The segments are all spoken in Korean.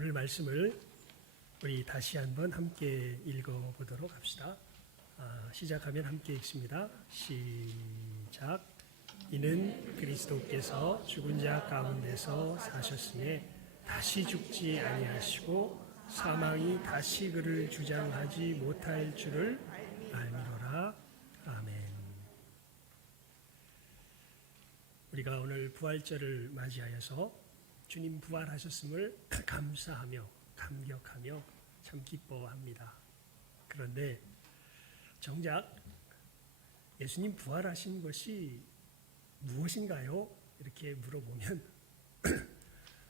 오늘 말씀을 우리 다시 한번 함께 읽어보도록 합시다. 시작하면 함께 읽습니다. 시작. 이는 그리스도께서 죽은 자 가운데서 사셨으에 다시 죽지 아니하시고 사망이 다시 그를 주장하지 못할 줄을 알미로라. 아멘. 우리가 오늘 부활절을 맞이하여서 주님 부활하셨음을 감사하며 감격하며 참 기뻐합니다. 그런데 정작 예수님 부활하신 것이 무엇인가요? 이렇게 물어보면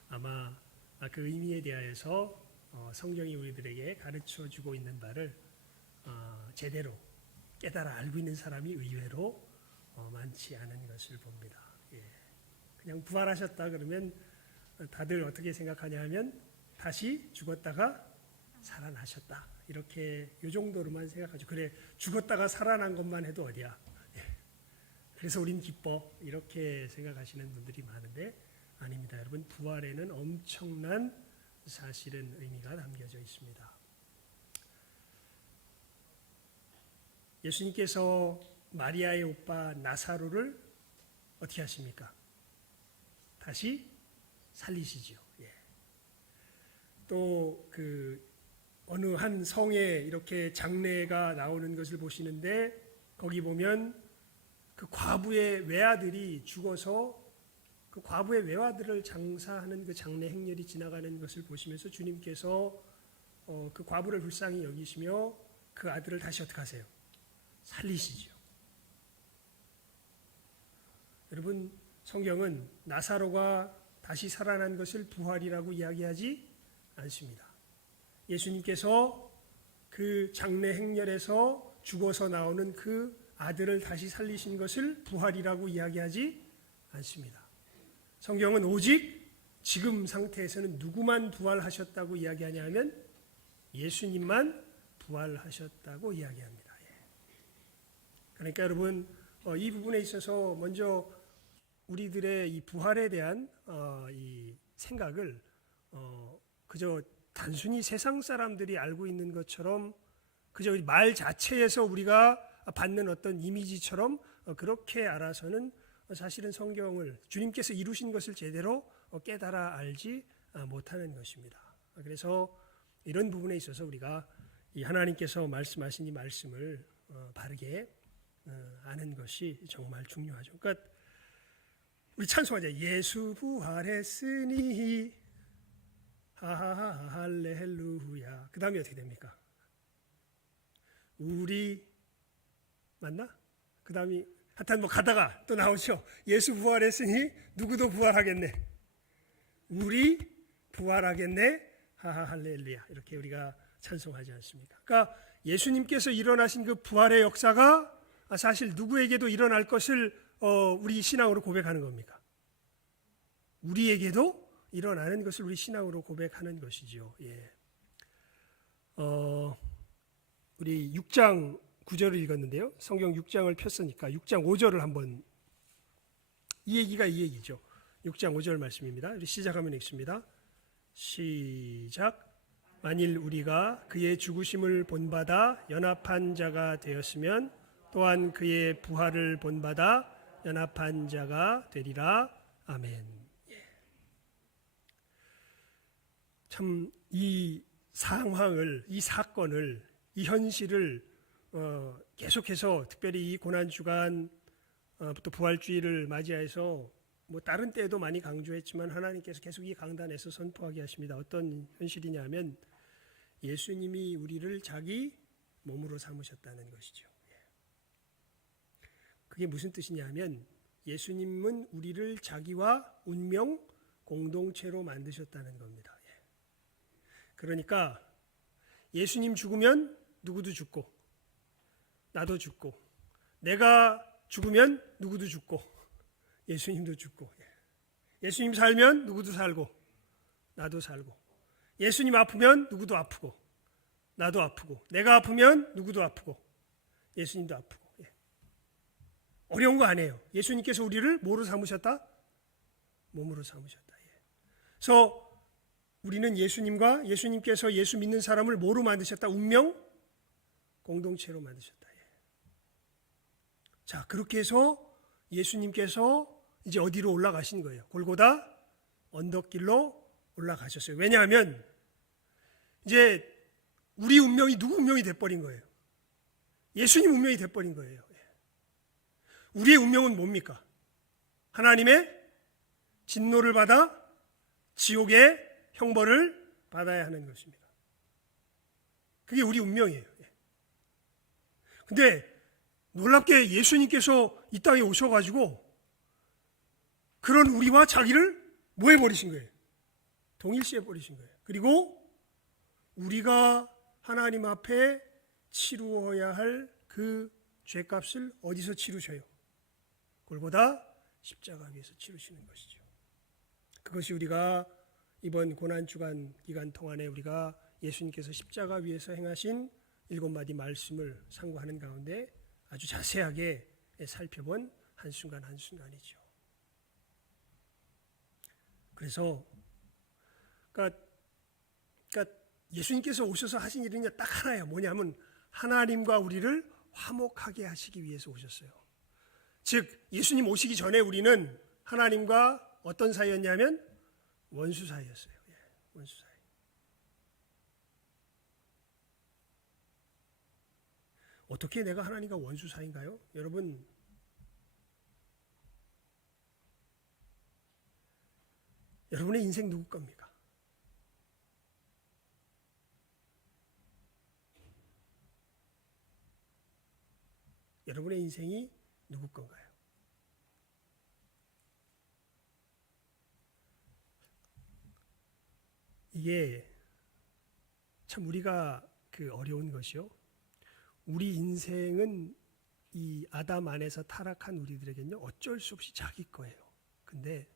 아마 그 의미에 대하여서 성경이 우리들에게 가르쳐주고 있는 바를 제대로 깨달아 알고 있는 사람이 의외로 많지 않은 것을 봅니다. 그냥 부활하셨다 그러면 다들 어떻게 생각하냐 하면 다시 죽었다가 살아나셨다. 이렇게 이 정도로만 생각하죠. 그래, 죽었다가 살아난 것만 해도 어디야. 그래서 우린 기뻐. 이렇게 생각하시는 분들이 많은데 아닙니다. 여러분, 부활에는 엄청난 사실은 의미가 담겨져 있습니다. 예수님께서 마리아의 오빠 나사로를 어떻게 하십니까? 다시 살리시지요. 또 어느 한 성에 이렇게 장례가 나오는 것을 보시는데 거기 보면 그 과부의 외아들이 죽어서 그 과부의 외아들을 장사하는 그 장례 행렬이 지나가는 것을 보시면서 주님께서 그 과부를 불쌍히 여기시며 그 아들을 다시 어떻게 하세요? 살리시죠. 여러분, 성경은 나사로가 다시 살아난 것을 부활이라고 이야기하지 않습니다. 예수님께서 그 장례 행렬에서 죽어서 나오는 그 아들을 다시 살리신 것을 부활이라고 이야기하지 않습니다. 성경은 오직 지금 상태에서는 누구만 부활하셨다고 이야기하냐 하면 예수님만 부활하셨다고 이야기합니다. 그러니까 여러분, 이 부분에 있어서 먼저 우리들의 이 부활에 대한 이 생각을 그저 단순히 세상 사람들이 알고 있는 것처럼 그저 말 자체에서 우리가 받는 어떤 이미지처럼 그렇게 알아서는 사실은 성경을 주님께서 이루신 것을 제대로 깨달아 알지 못하는 것입니다. 그래서 이런 부분에 있어서 우리가 이 하나님께서 말씀하신 이 말씀을 바르게 아는 것이 정말 중요하죠. 그러니까 우리 찬송하자. 예수 부활했으니 하하하 할렐루야. 그 다음에 어떻게 됩니까? 우리 맞나? 그 다음이 하여튼 가다가 또 나오죠. 예수 부활했으니 누구도 부활하겠네. 우리 부활하겠네. 하하 할렐루야. 이렇게 우리가 찬송하지 않습니까? 그러니까 예수님께서 일어나신 그 부활의 역사가 사실 누구에게도 일어날 것을 우리 신앙으로 고백하는 겁니까? 우리에게도 일어나는 것을 우리 신앙으로 고백하는 것이죠. 우리 6장 9절을 읽었는데요. 성경 6장을 폈으니까 6장 5절을 한번 이 얘기가 이 얘기죠. 6장 5절 말씀입니다. 우리 시작하면 읽습니다. 시작. 만일 우리가 그의 죽으심을 본받아 연합한 자가 되었으면 또한 그의 부활을 본받아 연합한 자가 되리라. 아멘. 참 이 상황을, 이 사건을, 이 현실을 계속해서 특별히 이 고난주간부터 부활주의를 맞이해서 다른 때에도 많이 강조했지만 하나님께서 계속 이 강단에서 선포하게 하십니다. 어떤 현실이냐면 예수님이 우리를 자기 몸으로 삼으셨다는 것이죠. 그게 무슨 뜻이냐면 예수님은 우리를 자기와 운명 공동체로 만드셨다는 겁니다. 그러니까 예수님 죽으면 누구도 죽고 나도 죽고 내가 죽으면 누구도 죽고 예수님도 죽고 예수님 살면 누구도 살고 나도 살고 예수님 아프면 누구도 아프고 나도 아프고 내가 아프면 누구도 아프고 예수님도 아프고 어려운 거 아니에요. 예수님께서 우리를 뭐로 삼으셨다? 몸으로 삼으셨다. 그래서 우리는 예수님과 예수님께서 예수 믿는 사람을 뭐로 만드셨다? 운명 공동체로 만드셨다. 자, 그렇게 해서 예수님께서 이제 어디로 올라가신 거예요? 골고다 언덕길로 올라가셨어요. 왜냐하면 이제 우리 운명이 누구 운명이 돼버린 거예요? 예수님 운명이 돼버린 거예요. 우리의 운명은 뭡니까? 하나님의 진노를 받아 지옥의 형벌을 받아야 하는 것입니다. 그게 우리 운명이에요. 근데 놀랍게 예수님께서 이 땅에 오셔가지고 그런 우리와 자기를 뭐 해버리신 거예요? 동일시해버리신 거예요. 그리고 우리가 하나님 앞에 치루어야 할 그 죄값을 어디서 치르셔요? 골고다 십자가 위에서 치르시는 것이죠. 그것이 우리가 이번 고난주간 기간 동안에 우리가 예수님께서 십자가 위에서 행하신 7마디 말씀을 상고하는 가운데 아주 자세하게 살펴본 한순간 한순간이죠. 그래서 그러니까 예수님께서 오셔서 하신 일은 딱 하나예요. 뭐냐면 하나님과 우리를 화목하게 하시기 위해서 오셨어요. 즉 예수님 오시기 전에 우리는 하나님과 어떤 사이였냐면 원수 사이였어요. 원수 사이. 어떻게 내가 하나님과 원수 사이인가요? 여러분, 여러분의 인생 누구 겁니까? 여러분의 인생이 누구 건가요? 이게 참 우리가 어려운 것이요. 우리 인생은 이 아담 안에서 타락한 우리들에게는요 어쩔 수 없이 자기 거예요. 근데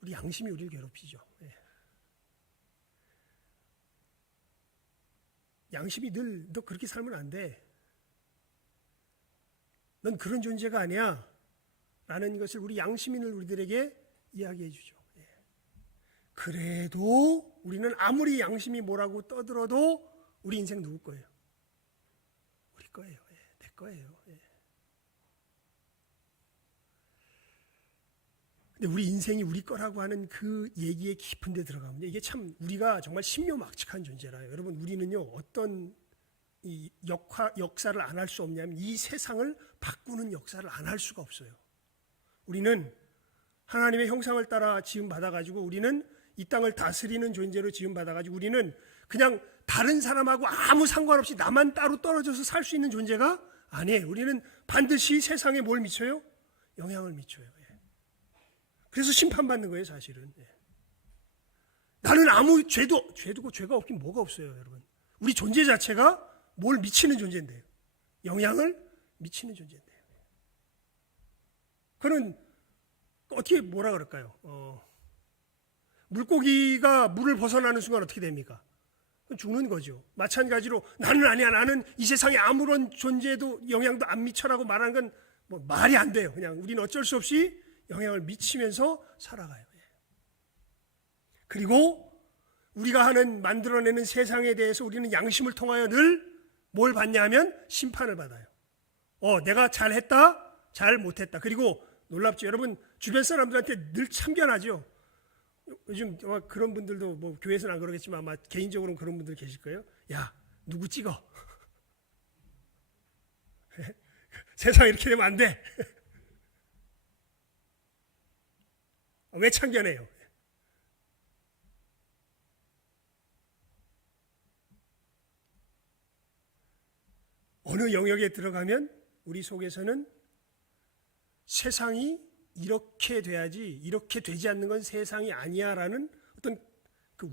우리 양심이 우리를 괴롭히죠. 양심이 늘 너 그렇게 살면 안 돼. 넌 그런 존재가 아니야. 라는 것을 우리 양심이 늘 우리들에게 이야기해 주죠. 그래도 우리는 아무리 양심이 뭐라고 떠들어도 우리 인생 누구 거예요? 우리 거예요. 내 거예요. 근데 우리 인생이 우리 거라고 하는 그 얘기의 깊은 데 들어가면 이게 참 우리가 정말 신묘막측한 존재라요. 여러분, 우리는요 어떤 이 역사를 안 할 수 없냐면 이 세상을 바꾸는 역사를 안 할 수가 없어요. 우리는 하나님의 형상을 따라 지음 받아가지고 우리는 이 땅을 다스리는 존재로 지음 받아가지고 우리는 그냥 다른 사람하고 아무 상관없이 나만 따로 떨어져서 살 수 있는 존재가 아니에요. 우리는 반드시 세상에 뭘 미쳐요? 영향을 미쳐요. 그래서 심판받는 거예요, 사실은. 나는 아무 죄가 없긴 뭐가 없어요, 여러분. 우리 존재 자체가 뭘 미치는 존재인데요. 영향을 미치는 존재인데요. 그는 어떻게 뭐라 그럴까요? 물고기가 물을 벗어나는 순간 어떻게 됩니까? 죽는 거죠. 마찬가지로 나는 아니야. 나는 이 세상에 아무런 존재도 영향도 안 미쳐라고 말하는 건 뭐 말이 안 돼요. 그냥 우리는 어쩔 수 없이 영향을 미치면서 살아가요. 그리고 우리가 만들어내는 세상에 대해서 우리는 양심을 통하여 늘 뭘 받냐면 심판을 받아요. 내가 잘했다, 잘 못했다. 그리고 놀랍죠. 여러분, 주변 사람들한테 늘 참견하죠. 요즘 그런 분들도 뭐 교회에서는 안 그러겠지만 아마 개인적으로는 그런 분들 계실 거예요. 야, 누구 찍어? 세상 이렇게 되면 안 돼. 왜 참견해요? 어느 영역에 들어가면 우리 속에서는 세상이 이렇게 돼야지, 이렇게 되지 않는 건 세상이 아니야라는 어떤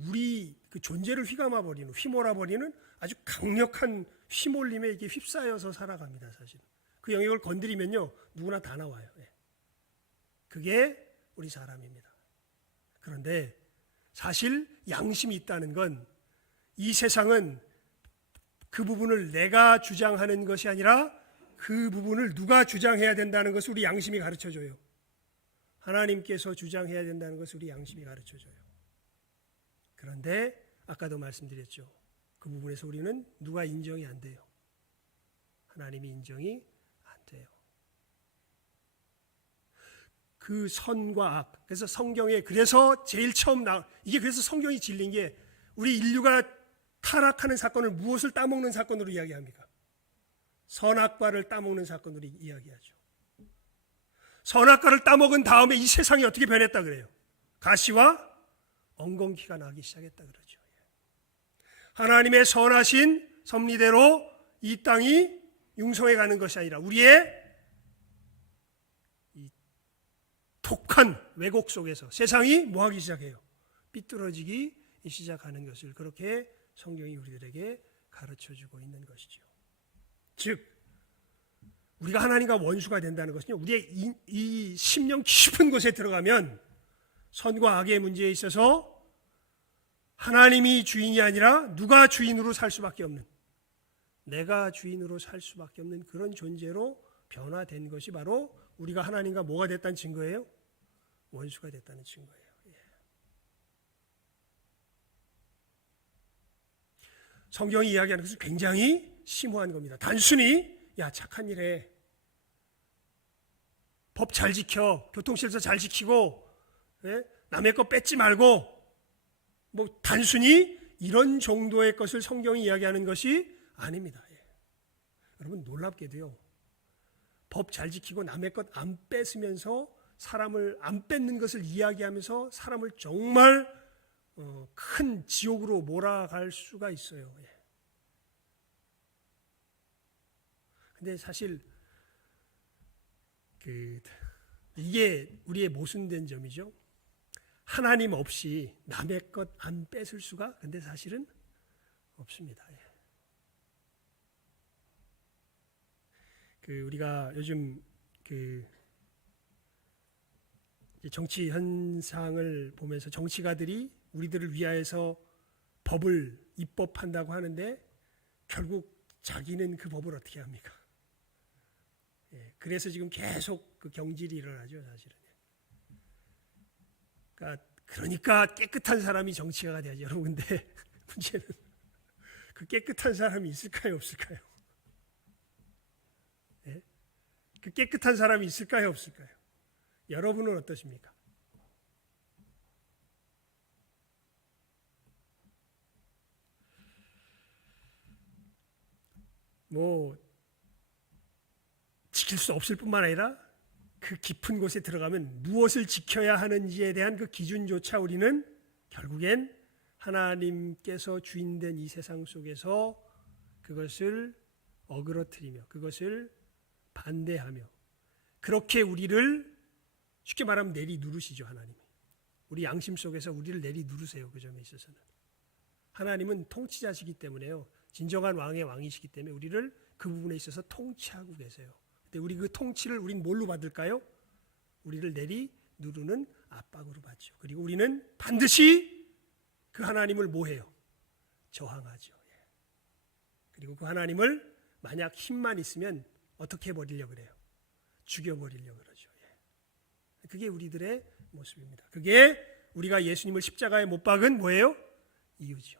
우리 존재를 휘몰아버리는 아주 강력한 휘몰림에 이게 휩싸여서 살아갑니다, 사실. 그 영역을 건드리면요, 누구나 다 나와요. 그게 우리 사람입니다. 그런데 사실 양심이 있다는 건 이 세상은 그 부분을 내가 주장하는 것이 아니라 그 부분을 누가 주장해야 된다는 것을 우리 양심이 가르쳐줘요. 하나님께서 주장해야 된다는 것을 우리 양심이 가르쳐줘요. 그런데 아까도 말씀드렸죠. 그 부분에서 우리는 누가 인정이 안 돼요. 하나님이 인정이 안 돼요. 그 선과 악. 그래서 성경에 그래서 제일 처음 이게 그래서 성경이 질린 게 우리 인류가 타락하는 사건을 무엇을 따먹는 사건으로 이야기합니까? 선악과를 따먹는 사건으로 이야기하죠. 선악과를 따먹은 다음에 이 세상이 어떻게 변했다 그래요? 가시와 엉겅퀴가 나기 시작했다 그러죠. 하나님의 선하신 섭리대로 이 땅이 융성해 가는 것이 아니라 우리의 이 독한 왜곡 속에서 세상이 뭐하기 시작해요? 삐뚤어지기 시작하는 것을 그렇게 성경이 우리들에게 가르쳐주고 있는 것이죠. 즉 우리가 하나님과 원수가 된다는 것은요, 우리의 이 심령 깊은 곳에 들어가면 선과 악의 문제에 있어서 하나님이 주인이 아니라 누가 주인으로 살 수밖에 없는, 내가 주인으로 살 수밖에 없는 그런 존재로 변화된 것이 바로 우리가 하나님과 뭐가 됐다는 증거예요? 원수가 됐다는 증거예요. 성경이 이야기하는 것은 굉장히 심오한 겁니다. 단순히 야 착한 일해, 법 잘 지켜, 교통실서 잘 지키고, 남의 거 뺏지 말고, 뭐 단순히 이런 정도의 것을 성경이 이야기하는 것이 아닙니다. 여러분 놀랍게도요, 법 잘 지키고 남의 것 안 뺏으면서 사람을 안 뺏는 것을 이야기하면서 사람을 정말 큰 지옥으로 몰아갈 수가 있어요. 근데 사실 이게 우리의 모순된 점이죠. 하나님 없이 남의 것 안 뺏을 수가 근데 사실은 없습니다. 우리가 요즘 정치 현상을 보면서 정치가들이 우리들을 위하여서 법을 입법한다고 하는데 결국 자기는 그 법을 어떻게 합니까? 그래서 지금 계속 그 경질이 일어나죠, 사실은. 그러니까 깨끗한 사람이 정치가가 돼야죠, 여러분. 근데 문제는 그 깨끗한 사람이 있을까요, 없을까요? 그 깨끗한 사람이 있을까요, 없을까요? 여러분은 어떠십니까? 지킬 수 없을 뿐만 아니라 그 깊은 곳에 들어가면 무엇을 지켜야 하는지에 대한 그 기준조차 우리는 결국엔 하나님께서 주인된 이 세상 속에서 그것을 어그러뜨리며 그것을 반대하며 그렇게 우리를 쉽게 말하면 내리누르시죠. 하나님이 우리 양심 속에서 우리를 내리누르세요. 그 점에 있어서는 하나님은 통치자시기 때문에요, 진정한 왕의 왕이시기 때문에 우리를 그 부분에 있어서 통치하고 계세요. 근데 우리 그 통치를 우린 뭘로 받을까요? 우리를 내리누르는 압박으로 받죠. 그리고 우리는 반드시 그 하나님을 뭐해요? 저항하죠. 그리고 그 하나님을 만약 힘만 있으면 어떻게 해버리려고 그래요? 죽여버리려고 그러죠. 그게 우리들의 모습입니다. 그게 우리가 예수님을 십자가에 못 박은 뭐예요? 이유죠.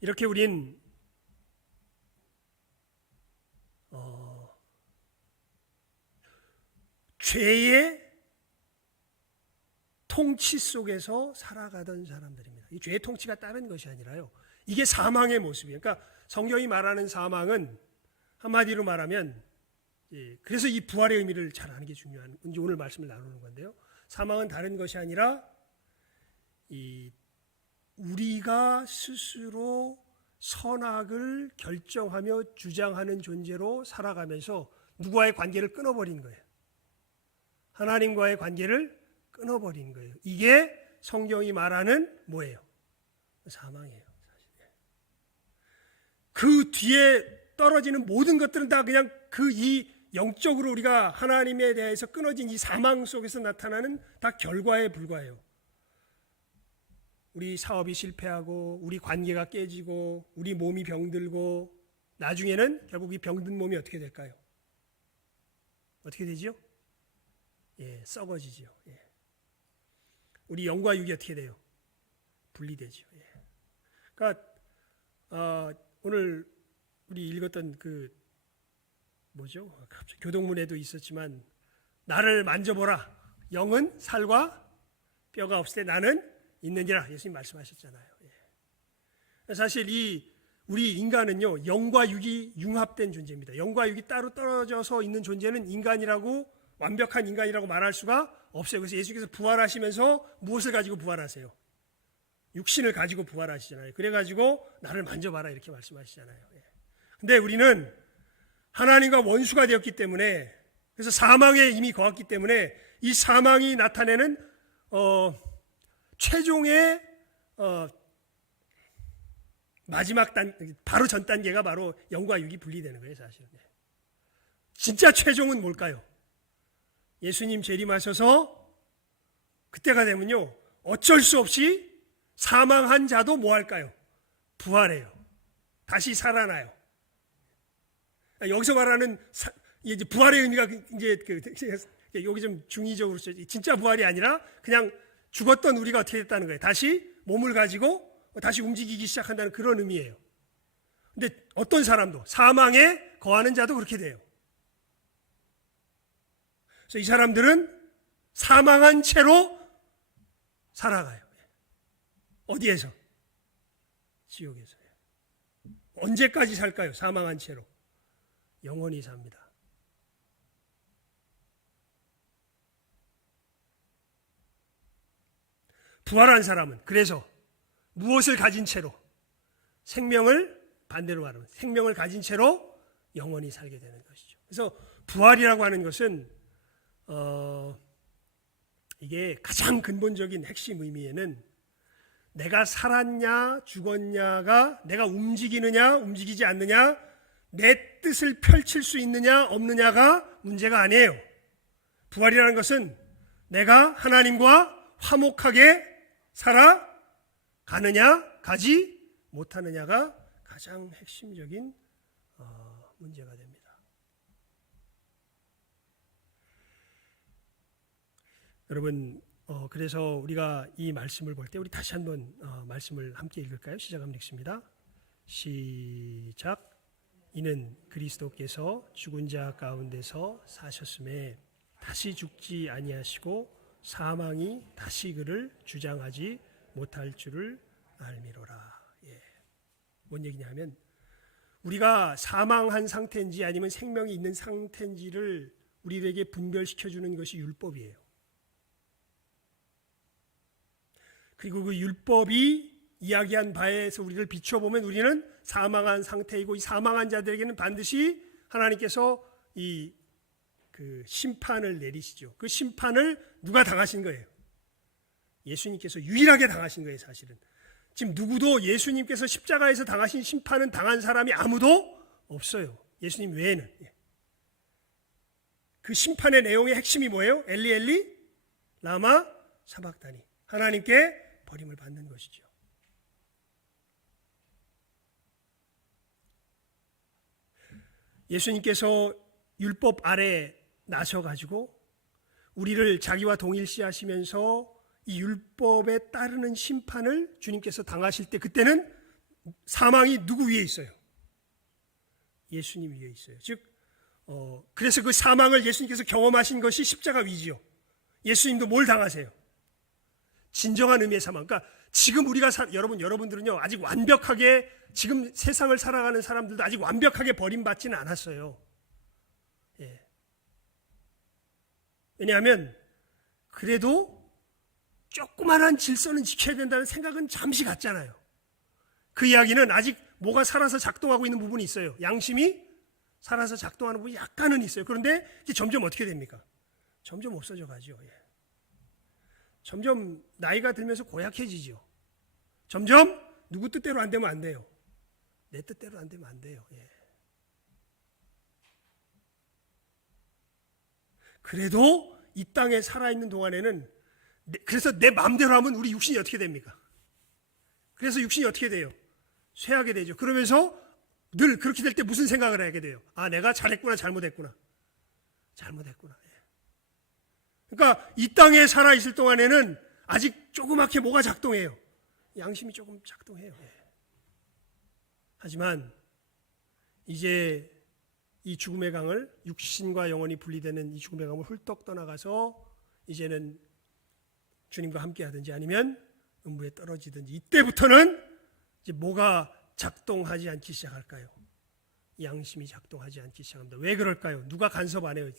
이렇게 우린 죄의 통치 속에서 살아가던 사람들입니다. 이 죄의 통치가 다른 것이 아니라요, 이게 사망의 모습이에요. 그러니까 성경이 말하는 사망은 한마디로 말하면, 그래서 이 부활의 의미를 잘 아는 게 중요한, 이제 오늘 말씀을 나누는 건데요. 사망은 다른 것이 아니라 우리가 스스로 선악을 결정하며 주장하는 존재로 살아가면서 누구와의 관계를 끊어버린 거예요. 하나님과의 관계를 끊어버린 거예요. 이게 성경이 말하는 뭐예요? 사망이에요. 사실. 그 뒤에 떨어지는 모든 것들은 다 그냥 이 영적으로 우리가 하나님에 대해서 끊어진 이 사망 속에서 나타나는 다 결과에 불과해요. 우리 사업이 실패하고 우리 관계가 깨지고 우리 몸이 병들고 나중에는 결국 이 병든 몸이 어떻게 될까요? 어떻게 되지요? 썩어지죠. 우리 영과 육이 어떻게 돼요? 분리되죠. 그러니까 오늘 우리 읽었던 그 뭐죠? 갑자기 교동문에도 있었지만 나를 만져보라. 영은 살과 뼈가 없을 때 나는 있느니라. 예수님 말씀하셨잖아요. 사실 우리 인간은요, 영과 육이 융합된 존재입니다. 영과 육이 따로 떨어져서 있는 존재는 인간이라고, 완벽한 인간이라고 말할 수가 없어요. 그래서 예수께서 부활하시면서 무엇을 가지고 부활하세요? 육신을 가지고 부활하시잖아요. 그래가지고 나를 만져봐라 이렇게 말씀하시잖아요. 근데 우리는 하나님과 원수가 되었기 때문에, 그래서 사망에 이미 거했기 때문에 이 사망이 나타내는 최종의 마지막 바로 전 단계가 바로 영과 육이 분리되는 거예요, 사실은. 진짜 최종은 뭘까요? 예수님 재림하셔서 그때가 되면요, 어쩔 수 없이 사망한 자도 뭐 할까요? 부활해요. 다시 살아나요. 여기서 말하는 이제 부활의 의미가 이제 여기 좀 중의적으로 진짜 부활이 아니라 그냥 죽었던 우리가 어떻게 됐다는 거예요. 다시 몸을 가지고 다시 움직이기 시작한다는 그런 의미예요. 근데 어떤 사람도 사망에 거하는 자도 그렇게 돼요. 그래서 이 사람들은 사망한 채로 살아가요. 어디에서? 지옥에서. 언제까지 살까요? 사망한 채로. 영원히 삽니다. 부활한 사람은 그래서 무엇을 가진 채로? 생명을, 반대로 말하면 생명을 가진 채로 영원히 살게 되는 것이죠. 그래서 부활이라고 하는 것은 이게 가장 근본적인 핵심 의미에는 내가 살았냐 죽었냐가, 내가 움직이느냐 움직이지 않느냐, 내 뜻을 펼칠 수 있느냐 없느냐가 문제가 아니에요. 부활이라는 것은 내가 하나님과 화목하게 살아가느냐 가지 못하느냐가 가장 핵심적인 문제가 됩니다. 여러분, 그래서 우리가 이 말씀을 볼 때 우리 다시 한번 말씀을 함께 읽을까요? 시작하면 읽습니다. 시작. 이는 그리스도께서 죽은 자 가운데서 사셨음에 다시 죽지 아니하시고 사망이 다시 그를 주장하지 못할 줄을 알미로라. 뭔 얘기냐면 우리가 사망한 상태인지 아니면 생명이 있는 상태인지를 우리에게 분별시켜주는 것이 율법이에요. 그리고 그 율법이 이야기한 바에서 우리를 비춰보면 우리는 사망한 상태이고, 이 사망한 자들에게는 반드시 하나님께서 그 심판을 내리시죠. 그 심판을 누가 당하신 거예요? 예수님께서 유일하게 당하신 거예요, 사실은. 지금 누구도 예수님께서 십자가에서 당하신 심판은 당한 사람이 아무도 없어요. 예수님 외에는. 그 심판의 내용의 핵심이 뭐예요? 엘리 엘리 라마 사박다니. 하나님께 버림을 받는 것이죠. 예수님께서 율법 아래 나셔가지고 우리를 자기와 동일시하시면서 이 율법에 따르는 심판을 주님께서 당하실 때, 그때는 사망이 누구 위에 있어요? 예수님 위에 있어요. 즉, 그래서 그 사망을 예수님께서 경험하신 것이 십자가 위지요. 예수님도 뭘 당하세요? 진정한 의미의 사망. 그러니까 지금 우리가 여러분들은요, 아직 완벽하게, 지금 세상을 살아가는 사람들도 아직 완벽하게 버림받지는 않았어요. 왜냐하면 그래도 조그만한 질서는 지켜야 된다는 생각은 잠시 같잖아요. 그 이야기는 아직 뭐가 살아서 작동하고 있는 부분이 있어요. 양심이 살아서 작동하는 부분이 약간은 있어요. 그런데 이게 점점 어떻게 됩니까? 점점 없어져 가죠. 점점 나이가 들면서 고약해지죠. 점점 누구 뜻대로 안 되면 안 돼요. 내 뜻대로 안 되면 안 돼요. 그래도 이 땅에 살아있는 동안에는, 그래서 내 마음대로 하면 우리 육신이 어떻게 됩니까? 그래서 육신이 어떻게 돼요? 쇠하게 되죠. 그러면서 늘 그렇게 될 때 무슨 생각을 하게 돼요? 아, 내가 잘했구나, 잘못했구나. 잘못했구나. 그러니까 이 땅에 살아 있을 동안에는 아직 조그맣게 뭐가 작동해요. 양심이 조금 작동해요. 하지만 이제 이 죽음의 강을, 육신과 영혼이 분리되는 이 죽음의 강을 훌떡 떠나가서 이제는 주님과 함께 하든지 아니면 음부에 떨어지든지, 이때부터는 이제 뭐가 작동하지 않기 시작할까요? 양심이 작동하지 않기 시작합니다. 왜 그럴까요? 누가 간섭 안 해요?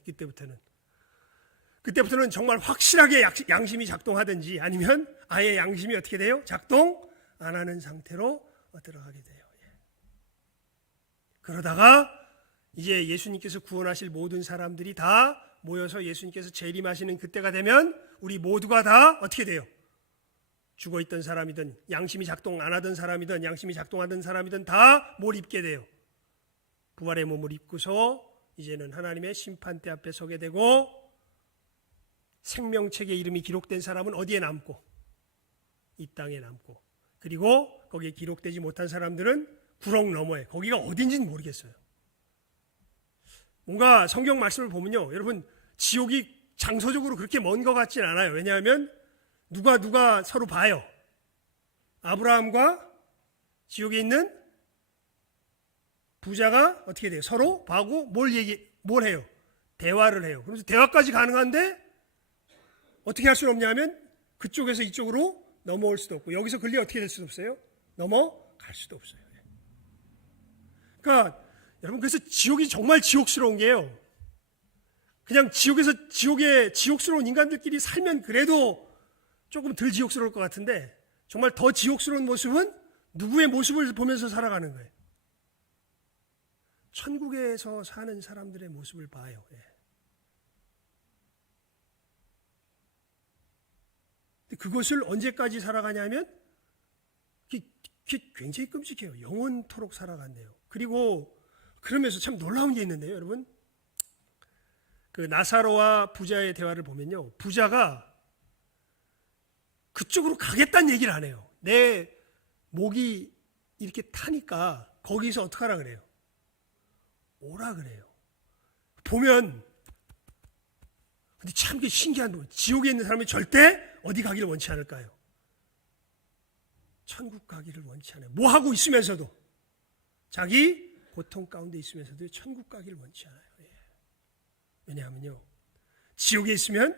그때부터는 정말 확실하게 양심이 작동하든지 아니면 아예 양심이 어떻게 돼요? 작동 안 하는 상태로 들어가게 돼요. 그러다가 이제 예수님께서 구원하실 모든 사람들이 다 모여서 예수님께서 재림하시는 그때가 되면 우리 모두가 다 어떻게 돼요? 죽어있던 사람이든 양심이 작동 안 하던 사람이든 양심이 작동하던 사람이든 다 뭘 입게 돼요? 부활의 몸을 입고서 이제는 하나님의 심판대 앞에 서게 되고, 생명책의 이름이 기록된 사람은 어디에 남고? 이 땅에 남고, 그리고 거기에 기록되지 못한 사람들은 구렁 너머에, 거기가 어딘지는 모르겠어요. 뭔가 성경 말씀을 보면요, 여러분 지옥이 장소적으로 그렇게 먼 것 같진 않아요. 왜냐하면 누가 서로 봐요. 아브라함과 지옥에 있는 부자가 어떻게 돼요? 서로 봐고 뭘 해요? 대화를 해요. 그래서 대화까지 가능한데 어떻게 할 수는 없냐면 그쪽에서 이쪽으로 넘어올 수도 없고, 여기서 근리 어떻게 될 수도 없어요? 넘어갈 수도 없어요. 그러니까 여러분, 그래서 지옥이 정말 지옥스러운 게요, 그냥 지옥에 지옥스러운 인간들끼리 살면 그래도 조금 덜 지옥스러울 것 같은데, 정말 더 지옥스러운 모습은 누구의 모습을 보면서 살아가는 거예요? 천국에서 사는 사람들의 모습을 봐요. 그것을 언제까지 살아가냐면 굉장히 끔찍해요. 영원토록 살아간대요. 그리고 그러면서 참 놀라운 게 있는데요, 여러분. 그 나사로와 부자의 대화를 보면요, 부자가 그쪽으로 가겠다는 얘기를 안 해요. 내 목이 이렇게 타니까 거기서 어떻게 하라 그래요? 오라 그래요. 보면 근데 참 신기한 분, 지옥에 있는 사람이 절대 어디 가기를 원치 않을까요? 천국 가기를 원치 않아요. 뭐 하고 있으면서도, 자기 고통 가운데 있으면서도 천국 가기를 원치 않아요. 왜냐하면요, 지옥에 있으면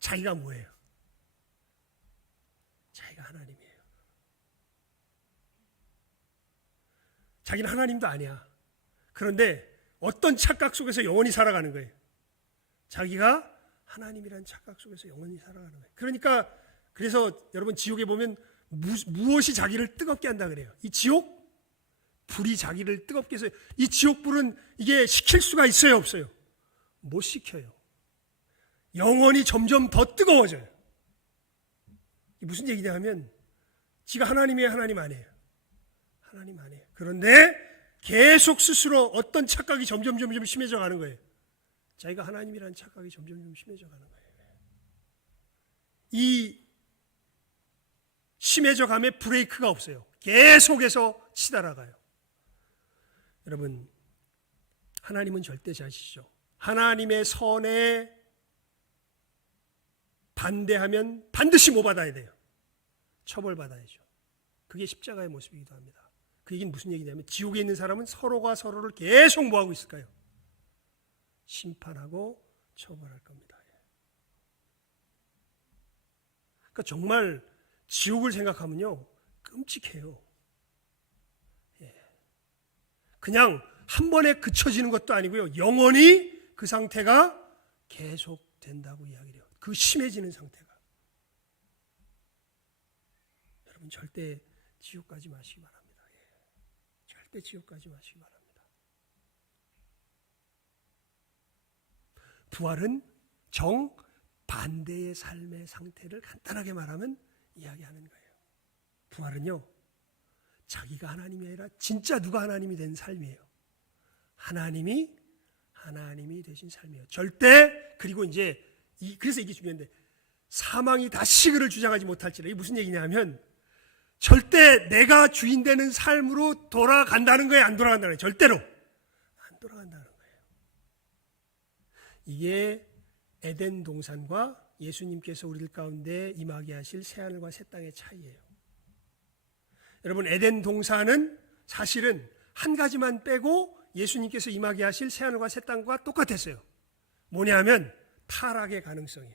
자기가 뭐예요? 자기가 하나님이에요. 자기는 하나님도 아니야. 그런데 어떤 착각 속에서 영원히 살아가는 거예요? 자기가 하나님이라는 착각 속에서 영원히 살아가는 거예요. 그러니까 그래서 여러분, 지옥에 보면 무엇이 자기를 뜨겁게 한다 그래요? 이 지옥 불이 자기를 뜨겁게 해서, 이 지옥 불은 이게 식힐 수가 있어요, 없어요? 못 식혀요. 영원히 점점 더 뜨거워져요. 이게 무슨 얘기냐 하면, 지가 하나님이에요, 하나님 아니에요? 하나님 아니에요. 그런데 계속 스스로 어떤 착각이 점점 심해져 가는 거예요. 자기가 하나님이라는 착각이 점점 심해져 가는 거예요. 이 심해져 감에 브레이크가 없어요. 계속해서 치달아가요. 여러분, 하나님은 절대자시죠. 하나님의 선에 반대하면 반드시 뭐 받아야 돼요? 처벌받아야죠. 그게 십자가의 모습이기도 합니다. 그 얘기는 무슨 얘기냐면, 지옥에 있는 사람은 서로가 서로를 계속 뭐하고 있을까요? 심판하고 처벌할 겁니다. 그러니까 정말 지옥을 생각하면요, 끔찍해요. 그냥 한 번에 그쳐지는 것도 아니고요, 영원히 그 상태가 계속 된다고 이야기를 해요. 그 심해지는 상태가. 여러분, 절대 지옥 가지 마시기 바랍니다. 절대 지옥 가지 마시기 바랍니다. 부활은 정반대의 삶의 상태를 간단하게 말하면 이야기하는 거예요. 부활은요, 자기가 하나님이 아니라 진짜 누가 하나님이 된 삶이에요. 하나님이 되신 삶이에요. 절대, 그리고 이제 그래서 이게 중요한데, 사망이 다시 그를 주장하지 못할지라. 이게 무슨 얘기냐면, 절대 내가 주인 되는 삶으로 돌아간다는 거예요, 안 돌아간다는 거예요? 절대로 안 돌아간다는 거예요. 이게 에덴 동산과 예수님께서 우리들 가운데 임하게 하실 새하늘과 새 땅의 차이예요. 여러분, 에덴 동산은 사실은 한 가지만 빼고 예수님께서 임하게 하실 새하늘과 새 땅과 똑같았어요. 뭐냐 하면 타락의 가능성이에요.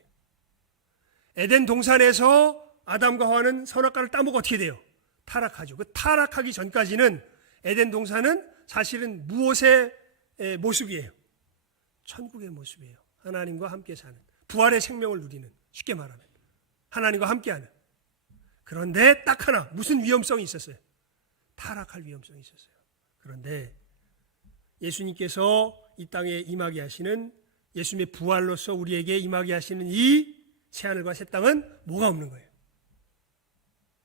에덴 동산에서 아담과 하와는 선악과를 따먹어 어떻게 돼요? 타락하죠. 그 타락하기 전까지는 에덴 동산은 사실은 무엇의 모습이에요? 천국의 모습이에요. 하나님과 함께 사는, 부활의 생명을 누리는, 쉽게 말하면 하나님과 함께하는. 그런데 딱 하나, 무슨 위험성이 있었어요? 타락할 위험성이 있었어요. 그런데 예수님께서 이 땅에 임하게 하시는, 예수님의 부활로서 우리에게 임하게 하시는 이 새하늘과 새 땅은 뭐가 없는 거예요?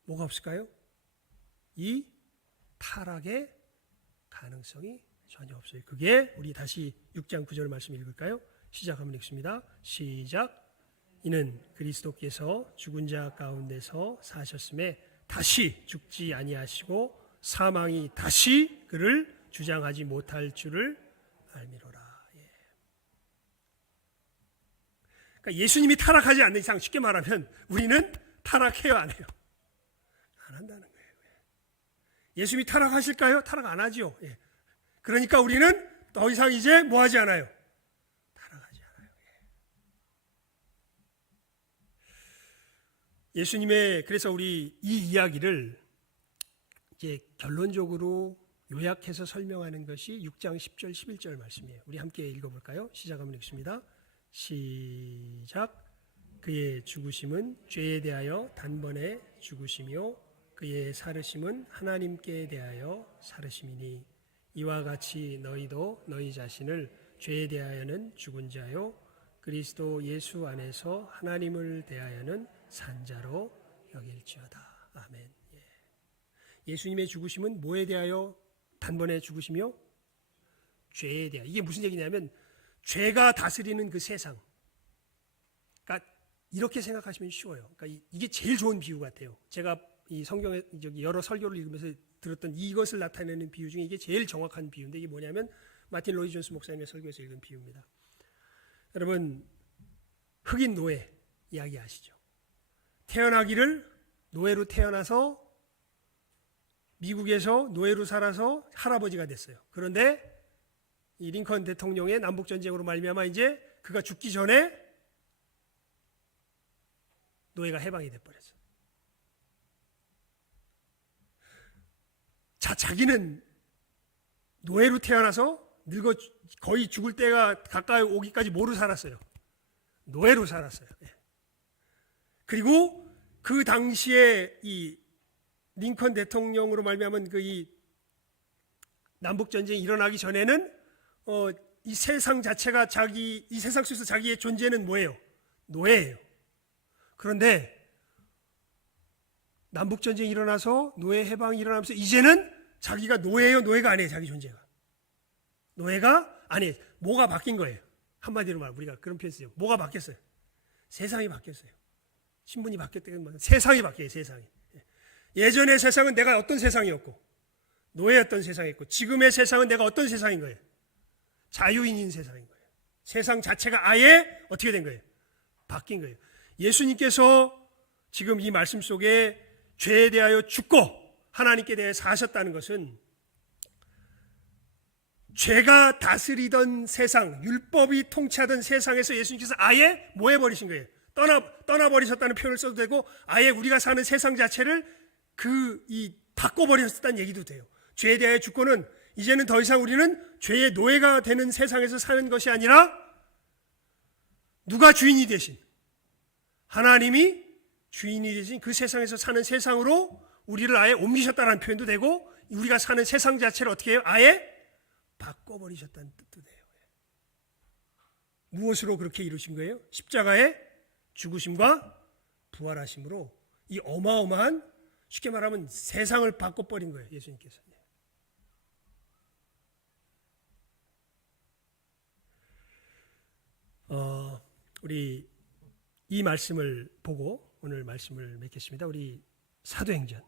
뭐가 없을까요? 이 타락의 가능성이 전혀 없어요. 그게 우리 다시 6장 9절 말씀 읽을까요? 시작하면 읽습니다. 시작. 이는 그리스도께서 죽은 자 가운데서 사셨음에 다시 죽지 아니하시고 사망이 다시 그를 주장하지 못할 줄을 알미로라. 예. 그러니까 예수님이 타락하지 않는 이상, 쉽게 말하면 우리는 타락해요, 안 해요? 안 한다는 거예요. 예수님이 타락하실까요? 타락 안 하죠. 예. 그러니까 우리는 더 이상 이제 뭐 하지 않아요? 타락하지 않아요. 예. 예수님의, 그래서 우리 이 이야기를 이제 결론적으로 요약해서 설명하는 것이 6장 10절 11절 말씀이에요. 우리 함께 읽어볼까요? 시작하면 읽습니다. 시작. 그의 죽으심은 죄에 대하여 단번에 죽으심이요 그의 살으심은 하나님께 대하여 살으심이니 이와 같이 너희도 너희 자신을 죄에 대하여는 죽은 자요 그리스도 예수 안에서 하나님을 대하여는 산 자로 여길지어다. 아멘. 예수님의 죽으심은 뭐에 대하여 단번에 죽으시며? 죄에 대하여. 이게 무슨 얘기냐면 죄가 다스리는 그 세상. 그러니까 이렇게 생각하시면 쉬워요. 그러니까 이게 제일 좋은 비유 같아요. 제가 이 성경에 여러 설교를 읽으면서 들었던 이것을 나타내는 비유 중에 이게 제일 정확한 비유인데, 이게 뭐냐면 마틴 로이 존스 목사님의 설교에서 읽은 비유입니다. 여러분, 흑인 노예 이야기 아시죠? 태어나기를 노예로 태어나서 미국에서 노예로 살아서 할아버지가 됐어요. 그런데 이 링컨 대통령의 남북전쟁으로 말미암아 이제 그가 죽기 전에 노예가 해방이 돼버렸어요. 자, 자기는 노예로 태어나서 늙어 거의 죽을 때가 가까이 오기까지 뭐로 살았어요? 노예로 살았어요. 그리고 그 당시에 이 링컨 대통령으로 말미암은 그 이 남북 전쟁이 일어나기 전에는 이 세상 자체가 이 세상 속에서 자기의 존재는 뭐예요? 노예예요. 그런데 남북 전쟁이 일어나서 노예 해방이 일어나면서 이제는 자기가 노예예요, 노예가 아니에요, 자기 존재가. 노예가 아니에요. 뭐가 바뀐 거예요? 한마디로 말, 우리가 그런 표현 쓰죠. 뭐가 바뀌었어요? 세상이 바뀌었어요. 신분이 바뀌었다는 건 세상이 바뀌어요, 세상이. 예전의 세상은 내가 어떤 세상이었고 노예였던 세상이었고, 지금의 세상은 내가 어떤 세상인 거예요? 자유인인 세상인 거예요. 세상 자체가 아예 어떻게 된 거예요? 바뀐 거예요. 예수님께서 지금 이 말씀 속에 죄에 대하여 죽고 하나님께 대해 사셨다는 것은 죄가 다스리던 세상, 율법이 통치하던 세상에서 예수님께서 아예 뭐 해버리신 거예요? 떠나버리셨다는 표현을 써도 되고, 아예 우리가 사는 세상 자체를 바꿔버리셨다는 얘기도 돼요. 죄에 대하여 죽고는 이제는 더 이상 우리는 죄의 노예가 되는 세상에서 사는 것이 아니라 누가 주인이 되신, 하나님이 주인이 되신 그 세상에서 사는 세상으로 우리를 아예 옮기셨다는 표현도 되고, 우리가 사는 세상 자체를 어떻게 해요? 아예 바꿔버리셨다는 뜻도 돼요. 무엇으로 그렇게 이루신 거예요? 십자가의 죽으심과 부활하심으로 이 어마어마한, 쉽게 말하면 세상을 바꿔버린 거예요, 예수님께서. 우리 이 말씀을 보고 오늘 말씀을 맺겠습니다. 우리 사도행전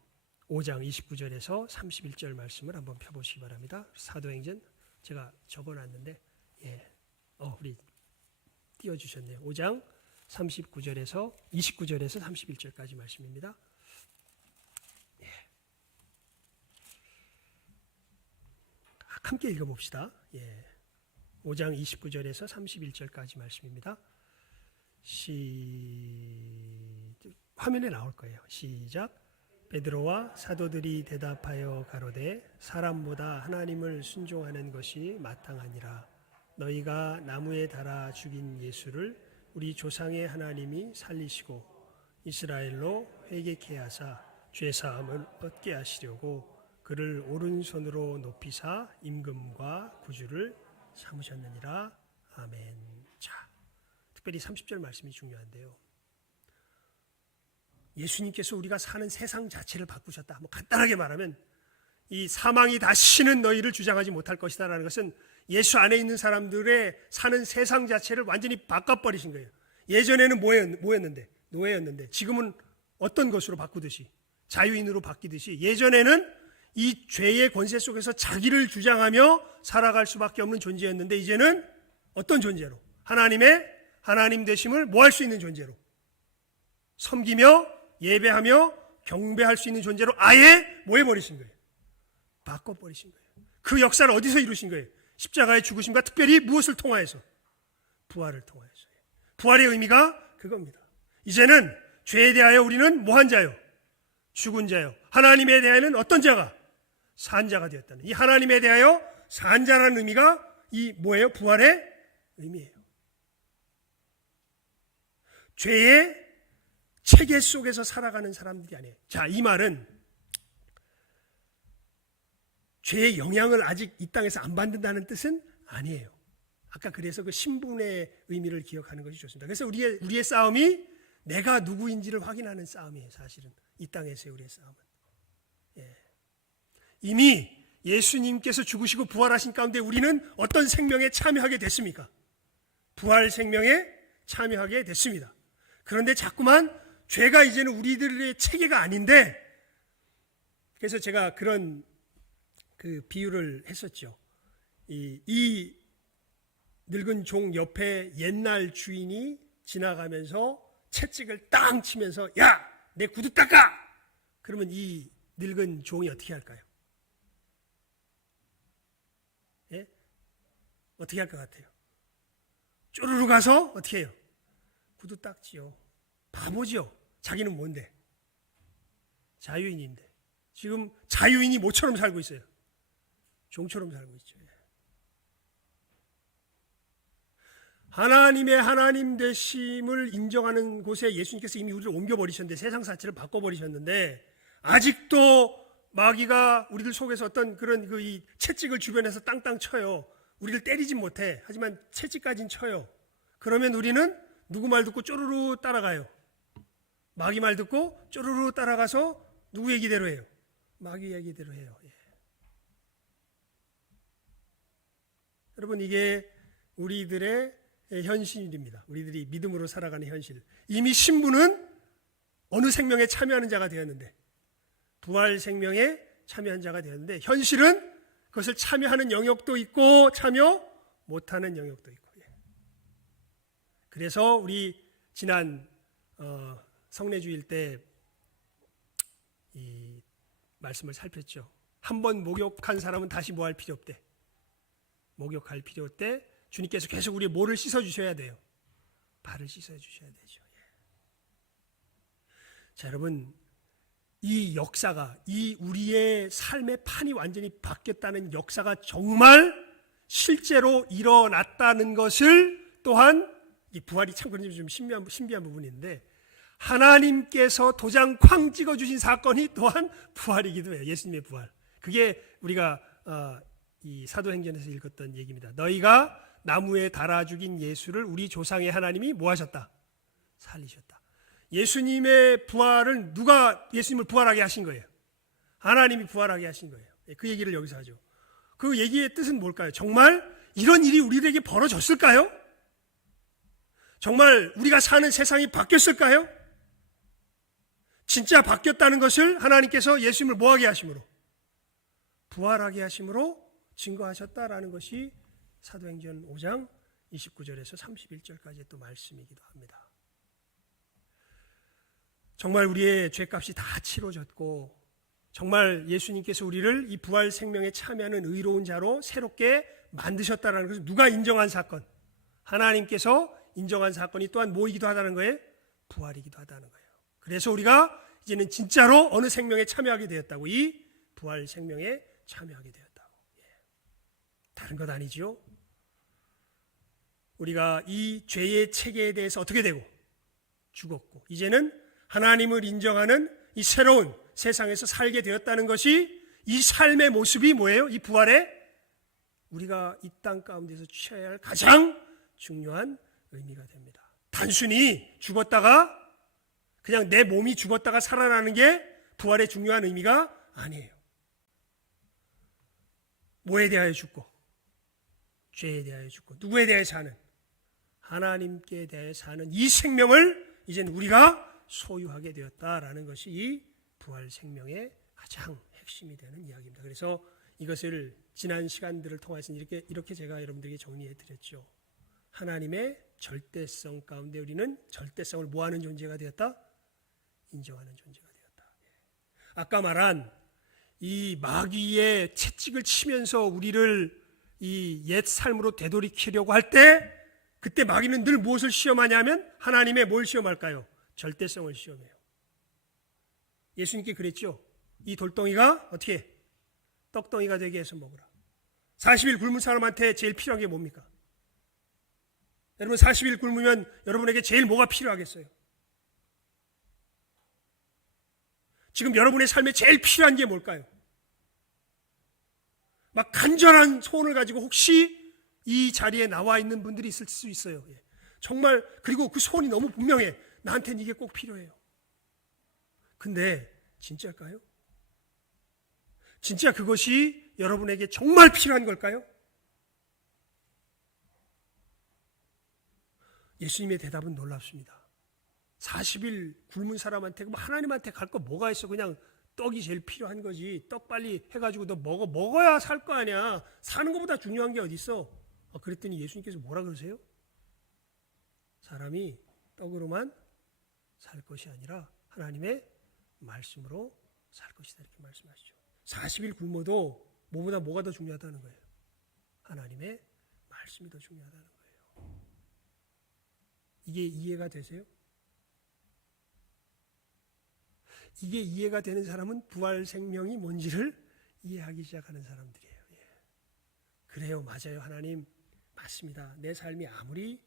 5장 29절에서 31절 말씀을 한번 펴보시기 바랍니다. 사도행전 제가 적어놨는데, 우리 띄워주셨네요. 5장 39절에서 29절에서 31절까지 말씀입니다. 함께 읽어봅시다. 5장 29절에서 31절까지 말씀입니다. 화면에 나올 거예요. 시작. 베드로와 사도들이 대답하여 가로되 사람보다 하나님을 순종하는 것이 마땅하니라. 너희가 나무에 달아 죽인 예수를 우리 조상의 하나님이 살리시고 이스라엘로 회개케 하사 죄사함을 얻게 하시려고 그를 오른손으로 높이사 임금과 구주를 삼으셨느니라. 아멘. 자, 특별히 30절 말씀이 중요한데요. 예수님께서 우리가 사는 세상 자체를 바꾸셨다. 간단하게 말하면 이 사망이 다시는 너희를 주장하지 못할 것이다라는 것은 예수 안에 있는 사람들의 사는 세상 자체를 완전히 바꿔버리신 거예요. 예전에는 뭐였는데? 노예였는데 지금은 어떤 것으로 바꾸듯이 자유인으로 바뀌듯이 예전에는 이 죄의 권세 속에서 자기를 주장하며 살아갈 수밖에 없는 존재였는데 이제는 어떤 존재로? 하나님 되심을 뭐 할 수 있는 존재로? 섬기며 예배하며 경배할 수 있는 존재로 아예 뭐 해버리신 거예요? 바꿔버리신 거예요. 그 역사를 어디서 이루신 거예요? 십자가의 죽으심과 특별히 무엇을 통하여서? 부활을 통하여서. 부활의 의미가 그겁니다. 이제는 죄에 대하여 우리는 뭐한 자요? 죽은 자요. 하나님에 대하여는 어떤 자가? 산 자가 되었다는. 이 하나님에 대하여 산 자라는 의미가 이 뭐예요? 부활의 의미예요. 죄의 체계 속에서 살아가는 사람들이 아니에요. 자, 이 말은 죄의 영향을 아직 이 땅에서 안 받는다는 뜻은 아니에요. 아까 그래서 그 신분의 의미를 기억하는 것이 좋습니다. 그래서 우리의 싸움이 내가 누구인지를 확인하는 싸움이에요. 사실은 이 땅에서의 우리의 싸움은. 이미 예수님께서 죽으시고 부활하신 가운데 우리는 어떤 생명에 참여하게 됐습니까? 부활 생명에 참여하게 됐습니다. 그런데 자꾸만 죄가 이제는 우리들의 체계가 아닌데, 그래서 제가 그런 그 비유를 했었죠. 이 늙은 종 옆에 옛날 주인이 지나가면서 채찍을 땅 치면서 야, 내 구두 닦아! 그러면 이 늙은 종이 어떻게 할까요? 예? 어떻게 할 것 같아요? 쪼르르 가서 어떻게 해요? 구두 닦지요. 바보지요. 자기는 뭔데? 자유인인데. 지금 자유인이 뭐처럼 살고 있어요? 종처럼 살고 있죠. 하나님의 하나님 되심을 인정하는 곳에 예수님께서 이미 우리를 옮겨버리셨는데, 세상 자체를 바꿔버리셨는데, 아직도 마귀가 우리들 속에서 어떤 그런 이 채찍을 주변에서 땅땅 쳐요. 우리를 때리진 못해. 하지만 채찍까지는 쳐요. 그러면 우리는 누구 말 듣고 쪼르르 따라가요? 마귀 말 듣고 쪼르르 따라가서 누구 얘기대로 해요? 마귀 얘기대로 해요. 여러분, 이게 우리들의 현실입니다. 우리들이 믿음으로 살아가는 현실. 이미 신부는 어느 생명에 참여하는 자가 되었는데, 부활 생명에 참여한 자가 되었는데, 현실은 그것을 참여하는 영역도 있고 참여 못하는 영역도 있고. 그래서 우리 지난 성례주일 때 이 말씀을 살폈죠. 한번 목욕한 사람은 다시 뭐 할 필요 없대. 목욕할 필요 없대. 주님께서 계속 우리의 뭐를 씻어주셔야 돼요? 발을 씻어주셔야 되죠. 자, 여러분, 이 역사가, 이 우리의 삶의 판이 완전히 바뀌었다는 역사가 정말 실제로 일어났다는 것을 또한, 이 부활이 참 그런지 좀 신비한 부분인데, 하나님께서 도장 쾅 찍어주신 사건이 또한 부활이기도 해요. 예수님의 부활. 그게 우리가 이 사도행전에서 읽었던 얘기입니다. 너희가 나무에 달아 죽인 예수를 우리 조상의 하나님이 뭐 하셨다? 살리셨다. 예수님의 부활은 누가 예수님을 부활하게 하신 거예요? 하나님이 부활하게 하신 거예요. 그 얘기를 여기서 하죠. 그 얘기의 뜻은 뭘까요? 정말 이런 일이 우리들에게 벌어졌을까요? 정말 우리가 사는 세상이 바뀌었을까요? 진짜 바뀌었다는 것을 하나님께서 예수님을 뭐하게 하심으로? 부활하게 하심으로 증거하셨다라는 것이 사도행전 5장 29절에서 31절까지 또 말씀이기도 합니다. 정말 우리의 죄값이 다 치러졌고 정말 예수님께서 우리를 이 부활 생명에 참여하는 의로운 자로 새롭게 만드셨다는 것을 누가 인정한 사건? 하나님께서 인정한 사건이 또한 뭐이기도 하다는 거예요? 부활이기도 하다는 거예요. 그래서 우리가 이제는 진짜로 어느 생명에 참여하게 되었다고? 이 부활 생명에 참여하게 되었다고. 다른 것 아니지요? 우리가 이 죄의 체계에 대해서 어떻게 되고? 죽었고 이제는 하나님을 인정하는 이 새로운 세상에서 살게 되었다는 것이 이 삶의 모습이 뭐예요? 이 부활에 우리가 이 땅 가운데서 취해야 할 가장 중요한 의미가 됩니다. 단순히 죽었다가 그냥 내 몸이 죽었다가 살아나는 게 부활의 중요한 의미가 아니에요. 뭐에 대하여 죽고? 죄에 대하여 죽고 누구에 대하여 사는? 하나님께 대하여 사는 이 생명을 이젠 우리가 소유하게 되었다라는 것이 이 부활 생명의 가장 핵심이 되는 이야기입니다. 그래서 이것을 지난 시간들을 통해서 이렇게 제가 여러분들에게 정리해 드렸죠. 하나님의 절대성 가운데 우리는 절대성을 뭐하는 존재가 되었다? 인정하는 존재가 되었다. 아까 말한 이 마귀의 채찍을 치면서 우리를 이 옛 삶으로 되돌이키려고 할 때 그때 마귀는 늘 무엇을 시험하냐면 하나님의 뭘 시험할까요? 절대성을 시험해요. 예수님께 그랬죠. 이 돌덩이가 어떻게 떡덩이가 되게 해서 먹으라. 40일 굶은 사람한테 제일 필요한 게 뭡니까? 여러분 40일 굶으면 여러분에게 제일 뭐가 필요하겠어요? 지금 여러분의 삶에 제일 필요한 게 뭘까요? 막 간절한 소원을 가지고 혹시 이 자리에 나와 있는 분들이 있을 수 있어요. 정말 그리고 그 소원이 너무 분명해. 나한테는 이게 꼭 필요해요. 근데 진짜일까요? 진짜 그것이 여러분에게 정말 필요한 걸까요? 예수님의 대답은 놀랍습니다. 40일 굶은 사람한테 하나님한테 갈 거 뭐가 있어? 그냥 떡이 제일 필요한 거지. 떡 빨리 해가지고 너 먹어야 살 거 아니야. 사는 것보다 중요한 게 어디 있어? 그랬더니 예수님께서 뭐라 그러세요? 사람이 떡으로만 살 것이 아니라 하나님의 말씀으로 살 것이다 이렇게 말씀하시죠. 40일 굶어도 뭐보다 뭐가 더 중요하다는 거예요? 하나님의 말씀이 더 중요하다는 거예요. 이게 이해가 되세요? 이게 이해가 되는 사람은 부활 생명이 뭔지를 이해하기 시작하는 사람들이에요. 그래요, 맞아요. 하나님 맞습니다. 내 삶이 아무리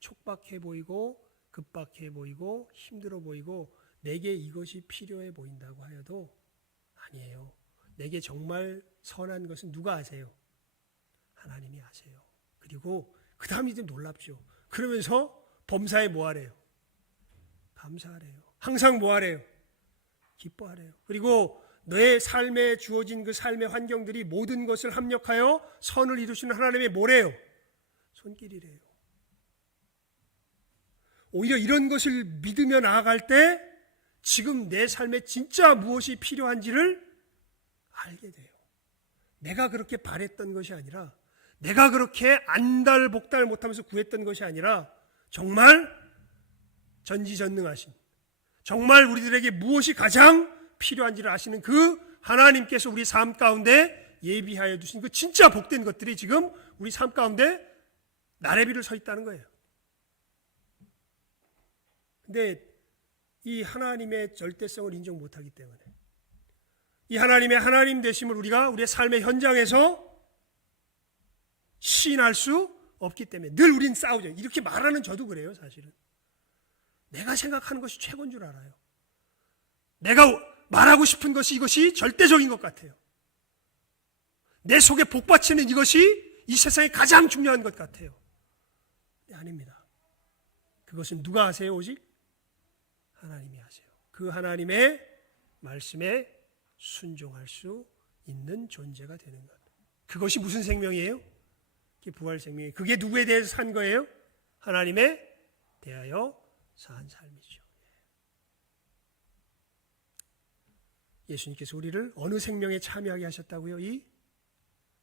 촉박해 보이고 급박해 보이고 힘들어 보이고 내게 이것이 필요해 보인다고 하여도 아니에요. 내게 정말 선한 것은 누가 아세요? 하나님이 아세요. 그리고 그 다음이 좀 놀랍죠. 그러면서 범사에 뭐 하래요? 감사하래요. 항상 뭐 하래요? 기뻐하래요. 그리고 내 삶에 주어진 그 삶의 환경들이 모든 것을 합력하여 선을 이루시는 하나님의 뭐래요? 손길이래요. 오히려 이런 것을 믿으며 나아갈 때 지금 내 삶에 진짜 무엇이 필요한지를 알게 돼요. 내가 그렇게 바랬던 것이 아니라 내가 그렇게 안달복달 못하면서 구했던 것이 아니라 정말 전지전능하신 정말 우리들에게 무엇이 가장 필요한지를 아시는 그 하나님께서 우리 삶 가운데 예비하여 두신 그 진짜 복된 것들이 지금 우리 삶 가운데 나래비를 서 있다는 거예요. 근데 이 하나님의 절대성을 인정 못하기 때문에 이 하나님의 하나님 되심을 우리가 우리의 삶의 현장에서 시인할 수 없기 때문에 늘 우린 싸우죠. 이렇게 말하는 저도 그래요. 사실은 내가 생각하는 것이 최고인 줄 알아요. 내가 말하고 싶은 것이 이것이 절대적인 것 같아요. 내 속에 복받치는 이것이 이 세상에 가장 중요한 것 같아요. 네, 아닙니다. 그것은 누가 아세요? 오직 하나님이 아세요. 그 하나님의 말씀에 순종할 수 있는 존재가 되는 것. 그것이 무슨 생명이에요? 그게 부활 생명이에요. 그게 누구에 대해서 산 거예요? 하나님에 대하여 산 삶이죠. 예수님께서 우리를 어느 생명에 참여하게 하셨다고요? 이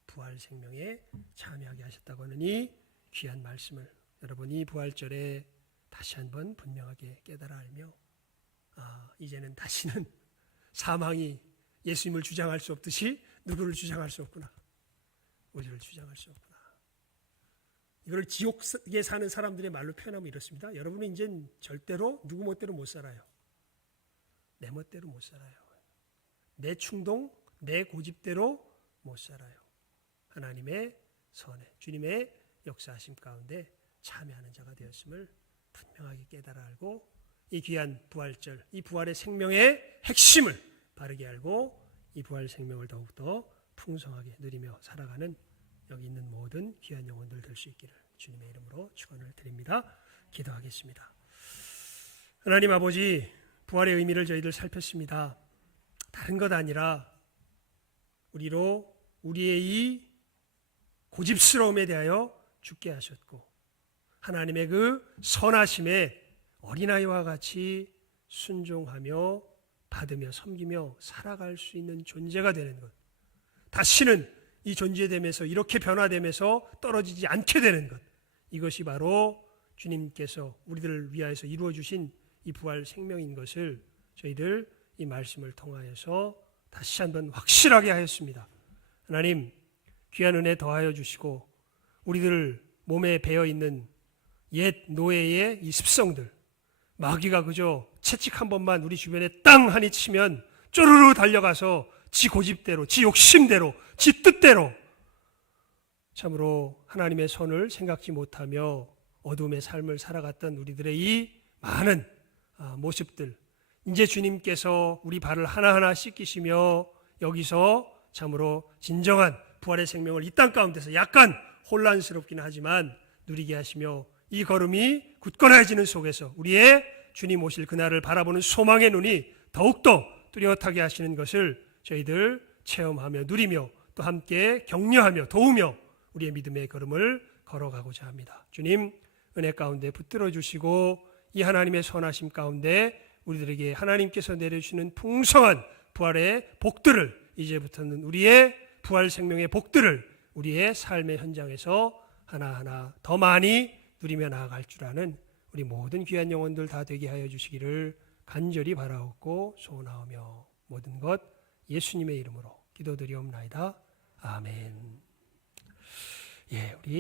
부활 생명에 참여하게 하셨다고 하는 이 귀한 말씀을 여러분 이 부활절에 다시 한번 분명하게 깨달아 알며 이제는 다시는 사망이 예수님을 주장할 수 없듯이 누구를 주장할 수 없구나. 우리를 주장할 수 없구나. 이걸 지옥에 사는 사람들의 말로 표현하면 이렇습니다. 여러분은 이젠 절대로 누구 멋대로 못 살아요. 내 멋대로 못 살아요. 내 충동, 내 고집대로 못 살아요. 하나님의 선해, 주님의 역사하심 가운데 참여하는 자가 되었음을 분명하게 깨달아 알고 이 귀한 부활절, 이 부활의 생명의 핵심을 바르게 알고 이 부활 생명을 더욱더 풍성하게 누리며 살아가는 여기 있는 모든 귀한 영혼들 될 수 있기를 주님의 이름으로 축원을 드립니다. 기도하겠습니다. 하나님 아버지, 부활의 의미를 저희들 살폈습니다. 다른 것 아니라 우리의 이 고집스러움에 대하여 죽게 하셨고 하나님의 그 선하심에 어린아이와 같이 순종하며 받으며 섬기며 살아갈 수 있는 존재가 되는 것, 다시는 이 존재됨에서 이렇게 변화되면서 떨어지지 않게 되는 것, 이것이 바로 주님께서 우리들을 위하여서 이루어주신 이 부활 생명인 것을 저희들 이 말씀을 통하여서 다시 한번 확실하게 하였습니다. 하나님, 귀한 은혜 더하여 주시고 우리들 몸에 배어있는 옛 노예의 이 습성들, 마귀가 그저 채찍 한 번만 우리 주변에 땅 하니 치면 쪼르르 달려가서 지 고집대로, 지 욕심대로, 지 뜻대로 참으로 하나님의 선을 생각지 못하며 어둠의 삶을 살아갔던 우리들의 이 많은 모습들, 이제 주님께서 우리 발을 하나하나 씻기시며 여기서 참으로 진정한 부활의 생명을 이 땅 가운데서 약간 혼란스럽기는 하지만 누리게 하시며 이 걸음이 굳건해지는 속에서 우리의 주님 오실 그날을 바라보는 소망의 눈이 더욱더 뚜렷하게 하시는 것을 저희들 체험하며 누리며 또 함께 격려하며 도우며 우리의 믿음의 걸음을 걸어가고자 합니다. 주님, 은혜 가운데 붙들어 주시고 이 하나님의 선하심 가운데 우리들에게 하나님께서 내려주시는 풍성한 부활의 복들을, 이제부터는 우리의 부활 생명의 복들을 우리의 삶의 현장에서 하나하나 더 많이 누리며 나아갈 줄 아는 우리 모든 귀한 영혼들 다 되게 하여 주시기를 간절히 바라옵고 소원하오며 모든 것 예수님의 이름으로 기도드리옵나이다. 아멘. 우리